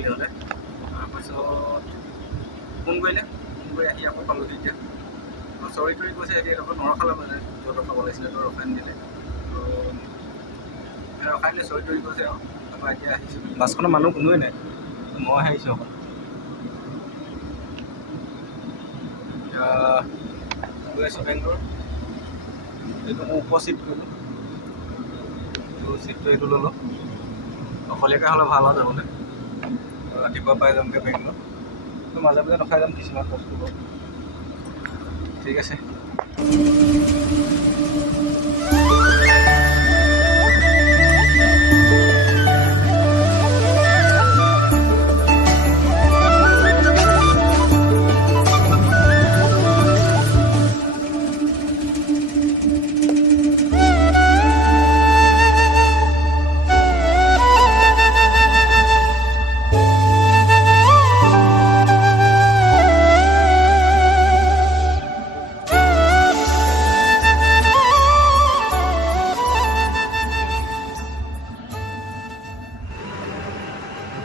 আহিছিলে হ'লে তাৰপাছত ফোন কৰিলে ফোন কৰি আহি আকৌ পালোহি এতিয়া চৰি কৰি কৈছে এতিয়া লগত নৰখালে মানে য'ত খাব লাগিছিলে তো ৰখাই নিদিলে তো ৰখাই দিলে চৰি কৰি কৈছে আৰু তাৰপৰা এতিয়া আহিছোঁ বাছখনৰ মানুহ কোনোৱে নাই মই আহিছোঁ অকল এতিয়া গৈ আছোঁ বেংগলোৰ এইটো মই ওপৰ চিট কৰিলোঁ চিটটো এইটো ল'লোঁ অকলীয়াকৈ হ'লে ভাল হৈ যাবলৈ ৰাতিপুৱা পাই যামগৈ বেংগলোৰ তো মাজে মাজে ৰখাই যাম কিছুমান বস্তুবোৰ ঠিক আছে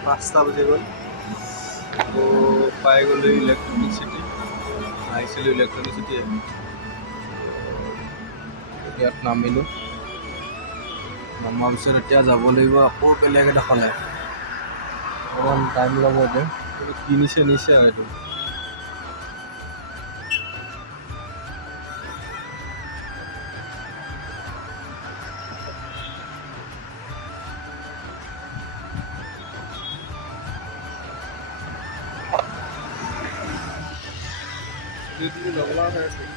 পাঁচটা বাজি গ'ল আকৌ পাই গ'লোঁ ইলেক্ট্ৰনিক চিটি আহিছিলোঁ ইলেক্ট্ৰনিক চিটি ইয়াত নামিলোঁ নমাৰ পিছত এতিয়া যাব লাগিব আকৌ বেলেগ এডোখৰলৈ অকণমান টাইম ল'ব এতিয়া কিনিছে নিছে আৰু এইটো লগলা হৈ আছে